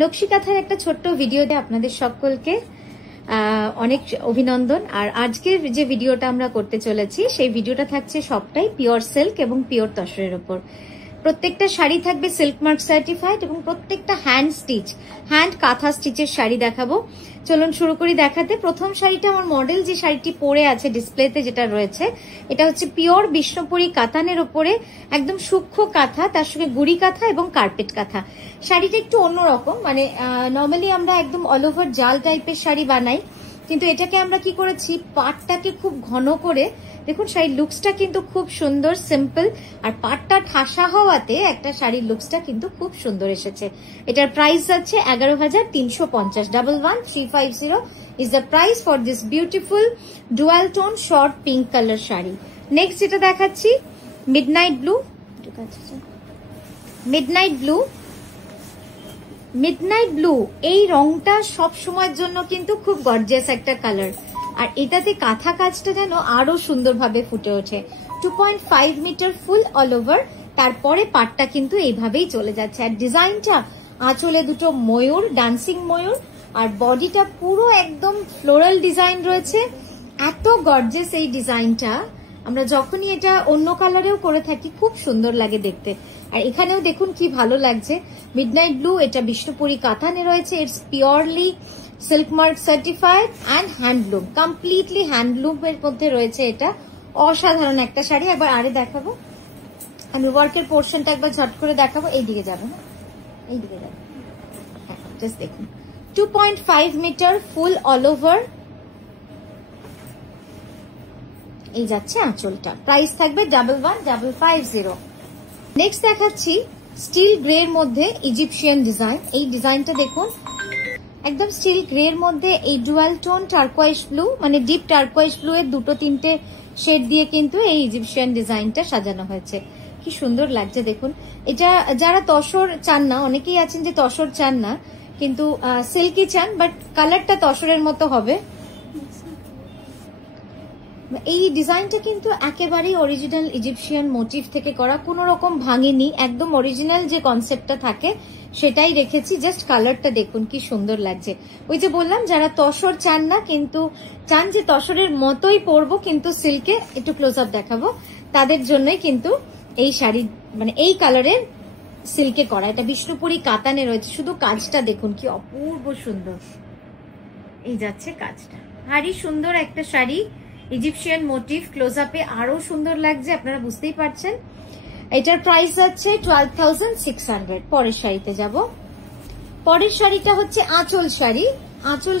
নকশি কাঁথার একটা ছোট্ট ভিডিওতে আপনাদের সকলকে অনেক অভিনন্দন। আর আজকের যে ভিডিওটা আমরা করতে চলেছি সেই ভিডিওটা থাকছে সবটাই পিওর সিল্ক এবং পিওর তসরের উপর। প্রত্যেকটা শাড়ি থাকবে সিল্ক মার্ক সার্টিফাইড এবং প্রত্যেকটা হ্যান্ড কাঁথা স্টিচের শাড়ি দেখাবো। চলুন শুরু করি দেখাতে। প্রথম শাড়িটা আমার মডেল যে শাড়িটি পরে আছে ডিসপ্লেতে যেটা রয়েছে, এটা হচ্ছে পিওর বিষ্ণুপুরি কাতানের উপরে একদম সূক্ষ্ম কাঁথা, তার সঙ্গে গুড়ি কাঁথা এবং কার্পেট কাঁথা। শাড়িটা একটু অন্যরকম, মানে নর্মালি আমরা একদম অল ওভার জাল টাইপের শাড়ি বানাই, কিন্তু এটাকে আমরা কি করেছি, পাটটাকে খুব ঘন করে, দেখুন শাড়ির লুকসটা কিন্তু খুব সুন্দর সিম্পল, আর পাটটা ঠাসা হওয়াতে একটা শাড়ির লুকসটা কিন্তু খুব সুন্দর এসেছে। এটার প্রাইস যাচ্ছে 11,350। 11,350 is the price for this beautiful dual tone short pink color sari. Next যেটা দেখাচ্ছি মিডনাইট ব্লু। এই রংটা সব সময়ের জন্য কিন্তু খুব গর্জিয়াস একটা কালার, আর এটাতে কাঁথা কাজটা যেন আরো সুন্দরভাবে ফুটে ওঠে। 2.5 মিটার ফুল অল ওভার, তারপরে পাটটা কিন্তু এইভাবেই চলে যাচ্ছে। আর ডিজাইনটা আঁচলে দুটো ময়ূর, ডান্সিং ময়ূর, আর বডিটা পুরো একদম ফ্লোরাল ডিজাইন রয়েছে। এত গর্জিয়াস এই ডিজাইনটা, আমরা যখনই এটা অন্য কালারেও করে থাকি খুব সুন্দর লাগে দেখতে। আর এখানেও দেখুন কি ভালো লাগছে, মিডনাইট ব্লু, এটা বিষ্ণুপুরি কাতানে রয়েছে। It's purely silk mark certified and handloom, completely handloom এর মধ্যে রয়েছে। এটা অসাধারণ একটা শাড়ি। একবার আরে দেখাবো, আমি ওয়ার্কের পোর্শনটা একবার ঝট করে দেখাবো। এইদিকে যাবো, হ্যাঁ এইদিকে যাবো, হ্যাঁ জাস্ট দেখুন 2.5 মিটার ফুল অল ওভার এই যাচ্ছে আঁচলটা। প্রাইস থাকবে 11,150। নেক্সট দেখাচ্ছি স্টিল গ্রে এর মধ্যে ইজিপশিয়ান ডিজাইন। এই ডিজাইনটা দেখুন, একদম স্টিল গ্রে এর মধ্যে এই ডুয়াল টোন টার্কোয়াইশ ব্লু, মানে ডিপ টার্কোয়াইশ ব্লু এর দুটো তিনটে শেড দিয়ে কিন্তু এই ইজিপশিয়ান ডিজাইনটা সাজানো হয়েছে। কি সুন্দর লাগছে দেখুন। এটা যারা তসর চান না, অনেকেই আছেন যে তসর চান না কিন্তু সিল্কি চান, বাট কালারটা তসরের মতো হবে। এই ডিজাইনটা কিন্তু একেবারেই অরিজিনাল ইজিপশিয়ান মোটিভ থেকে করা, কোনো রকম ভাঙেনি, একদম অরিজিনাল যে কনসেপ্টটা থাকে সেটাই রেখেছি। জাস্ট কালারটা দেখুন কি সুন্দর লাগছে। ওই যে বললাম, যারা তসর চান না কিন্তু চান যে তসরের মতোই পরবো কিন্তু সিল্কে, একটু ক্লোজ আপ দেখাবো, তাদের জন্যই কিন্তু এই শাড়ি, মানে এই কালারের সিল্কে করা। এটা বিষ্ণুপুরি কাতানে রয়েছে। শুধু কাজটা দেখুন কি অপূর্ব সুন্দর, এই যাচ্ছে কাজটা। ভারী সুন্দর একটা শাড়ি, ইজিপশিয়ান মোটিভ, ক্লোজ আপে আরো সুন্দর লাগছে, আপনারা বুঝতেই পারছেন। এটার প্রাইস আছে 12,600। পরের শাড়িতে যাব। পরের শাড়িটা হচ্ছে আঁচল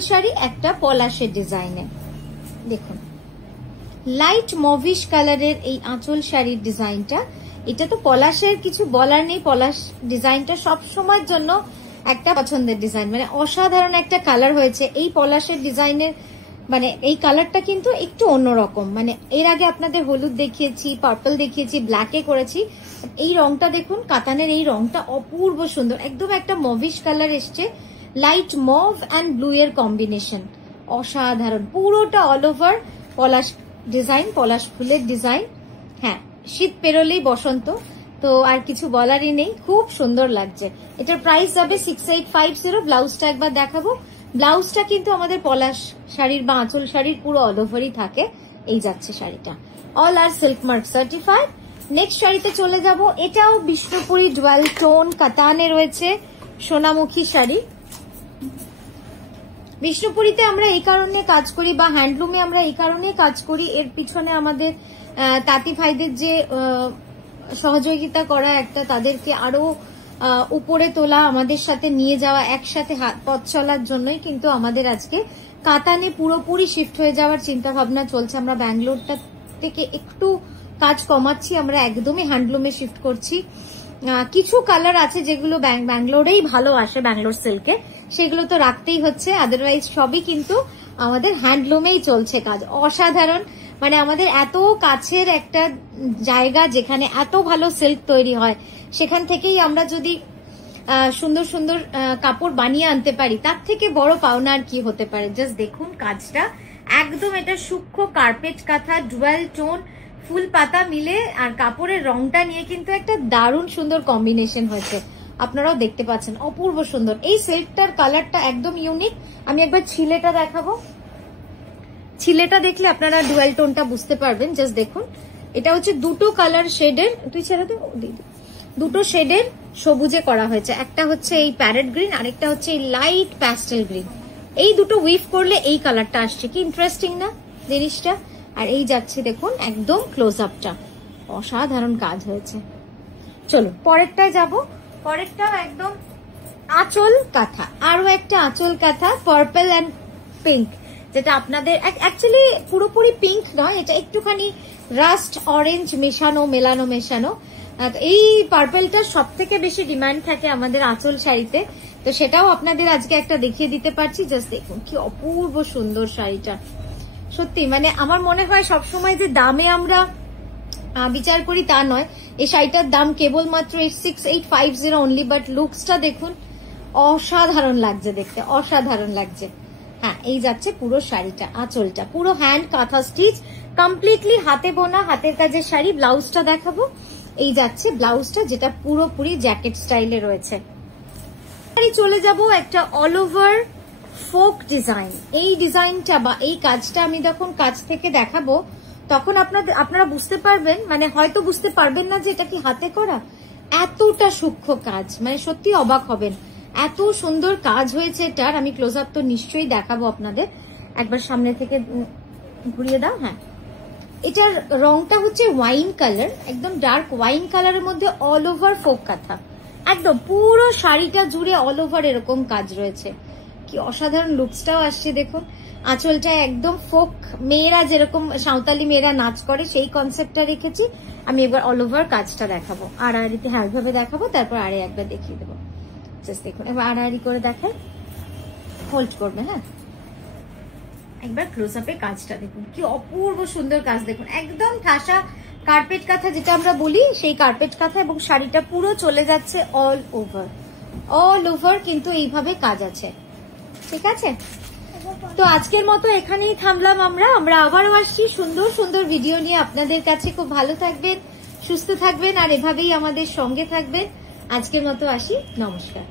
শাড়ি, একটা পলাশের ডিজাইনে। দেখুন লাইট মভিশ কালারের এই আঁচল শাড়ির ডিজাইনটা, এটা তো পলাশের কিছু বলার নেই। পলাশ ডিজাইনটা সব সময়ের জন্য একটা পছন্দের ডিজাইন, মানে অসাধারণ একটা কালার হয়েছে এই পলাশের ডিজাইনের। মানে এই কালারটা কিন্তু একটু অন্যরকম, মানে এর আগে আপনাদের হলুদ দেখিয়েছি, পার্পল দেখিয়েছি, ব্ল্যাকে করেছি। এই রংটা দেখুন, কাতানের এই রংটা অপূর্ব সুন্দর, একদম একটা মভিশ কালার এসছে, লাইট মভ অ্যান্ড ব্লু এর কম্বিনেশন, অসাধারণ। পুরোটা অল ওভার পলাশ ডিজাইন, পলাশ ফুলের ডিজাইন। হ্যাঁ, শীত পেরোলেই বসন্ত, তো আর কিছু বলারই নেই, খুব সুন্দর লাগছে। এটার প্রাইস যাবে 6,850। ব্লাউজটা একবার দেখাবো। ব্লাউজটা কিন্তু আমাদের পলাশ শাড়ির বা আঁচল শাড়ির পুরো অল ওভারই থাকে। এই যাচ্ছে শাড়িটা, অল আর সিল্ক মার্ক সার্টিফাইড। নেক্সট শাড়িতে চলে যাব। এটাও বিষ্ণুপুরি ডুয়াল টোন কাতানে রয়েছে, সোনামুখী শাড়ি। বিষ্ণুপুরিতে আমরা এই কারণে কাজ করি, বা হ্যান্ডলুমে আমরা এই কারণে কাজ করি, এর পিছনে আমাদের তাঁতি ভাইদের যে সহযোগিতা করা, একটা তাদেরকে আরো উপরে তোলা, আমাদের সাথে নিয়ে যাওয়া, একসাথে পথ চলার জন্যই কিন্তু আমাদের আজকে কাতানে পুরোপুরি শিফট হয়ে যাওয়ার চিন্তা ভাবনা চলছে। আমরা ব্যাঙ্গালোরটা থেকে একটু কাজ কমাচ্ছি, আমরা একদমই হ্যান্ডলুমে শিফট করছি। কিছু কালার আছে যেগুলো ব্যাঙ্গালোরেই ভালো আসে, ব্যাঙ্গালোর সিল্কে, সেগুলো তো রাখতেই হচ্ছে, আদারওয়াইজ সবই কিন্তু আমাদের হ্যান্ডলুমেই চলছে কাজ। অসাধারণ, মানে আমাদের এত কাছের একটা জায়গা যেখানে এত ভালো সিল্ক তৈরি হয়, সেখান থেকেই আমরা যদি সুন্দর সুন্দর কাপড় বানিয়ে আনতে পারি, তার থেকে বড় পাওনা আর কি হতে পারে। জাস্ট দেখুন কাজটা, একদম এটা সূক্ষ্ম কার্পেট কাঁথা, ডুয়াল টোন, ফুল পাতা মিলে আর কাপড়ের রংটা নিয়ে কিন্তু একটা দারুণ সুন্দর কম্বিনেশন হয়েছে। আপনারাও দেখতে পাচ্ছেন, অপূর্ব সুন্দর। এই সিল্কটার কালারটা একদম ইউনিক। আমি একবার ছিলেটা দেখাবো, ছিলেটা দেখলে আপনারা ডুয়াল টোনটা বুঝতে পারবেন। জাস্ট দেখুন, এটা হচ্ছে দুটো কালার শেডের, তুই ছেড়ে দে, দুটো শেডের সবুজে করা হয়েছে। একটা হচ্ছে এই প্যারেট গ্রিন, আরেকটা হচ্ছে এই লাইট প্যাস্টেল গ্রিন। এই দুটো উইভ করলে এই কালারটা আসছে। কি ইন্টারেস্টিং না জিনিসটা। আর এই যাচ্ছে দেখুন একদম ক্লোজ আপটা, অসাধারণ কাজ হয়েছে। চলো পরেরটায় যাব। পরেরটা একদম আঁচল কাঁথা, আরো একটা আঁচল কাঁথা পার্পল অ্যান্ড পিঙ্ক, যেটা আপনাদের অ্যাকচুয়ালি পুরোপুরি পিঙ্ক নয়, এটা একটুখানি রাস্ট অরেঞ্জ মেলানো মেশানো। এই পার্পলটা সব থেকে বেশি ডিমান্ড থাকে আমাদের আঁচল শাড়িতে, তো সেটাও আপনাদের আজকে একটা দেখিয়ে দিতে পারছি। জাস্ট দেখুন কি অপূর্ব সুন্দর শাড়িটা। সত্যি মানে আমার মনে হয় সবসময় যে দামে আমরা বিচার করি তা নয়, এই শাড়িটার দাম কেবলমাত্র 6850 অনলি, বাট লুকসটা দেখুন, অসাধারণ লাগছে দেখতে, অসাধারণ লাগছে। হ্যাঁ, এই যাচ্ছে পুরো শাড়িটা, আঁচলটা পুরো হ্যান্ড কাঁথা স্টিচ, কমপ্লিটলি হাতে বোনা হাতের কাজের শাড়ি। ব্লাউজটা দেখাবো, এই যাচ্ছে ব্লাউজটা, যেটা পুরোপুরি জ্যাকেট স্টাইলে রয়েছে। চলে যাব একটা অল ওভার ফোক ডিজাইন। এই ডিজাইনটা বা এই কাজটা আমি যখন কাছ থেকে দেখাবো তখন আপনারা বুঝতে পারবেন, মানে হয়তো বুঝতে পারবেন না যে এটা কি হাতে করা, এতটা সূক্ষ্ম কাজ, মানে সত্যি অবাক হবেন, এত সুন্দর কাজ হয়েছে এটার। আমি ক্লোজ আপ তো নিশ্চয়ই দেখাবো আপনাদের, একবার সামনে থেকে ঘুরিয়ে দাও। হ্যাঁ, এটার রংটা হচ্ছে ওয়াইন কালার, একদম ডার্ক ওয়াইন কালারের মধ্যে অল ওভার ফোক কাঁথা, একদম পুরো শাড়িটা জুড়ে অল ওভার এরকম কাজ রয়েছে। কি অসাধারণ লুকসটাও আসছে দেখুন। আঁচলটা একদম ফোক, মেয়েরা যেরকম সাঁওতালি মেয়েরা নাচ করে সেই কনসেপ্টটা রেখেছি। আমি এবার অল ওভার কাজটা দেখাবো, আড়াআড়িতে হ্যাঁ ভাবে দেখাবো, তারপর আরে একবার দেখিয়ে দেবো। জাস্ট দেখুন, এবার আড়াআড়ি করে দেখাই, হোল্ড করবে। হ্যাঁ, একবার ক্লোজ আপে কাজটা দেখুন, কি অপূর্ব সুন্দর কাজ দেখুন, একদম ঠাসা কার্পেট কাঁথা যেটা আমরা বলি, সেই কার্পেট কাঁথা, এবং শাড়িটা পুরো চলে যাচ্ছে অল ওভার কিন্তু এইভাবে কাজ আছে। ঠিক আছে, তো আজকের মতো এখানেই থামলাম। আমরা আবারও আসছি সুন্দর সুন্দর ভিডিও নিয়ে আপনাদের কাছে। খুব ভালো থাকবেন, সুস্থ থাকবেন, আর এভাবেই আমাদের সঙ্গে থাকবেন। আজকের মতো আসি, নমস্কার।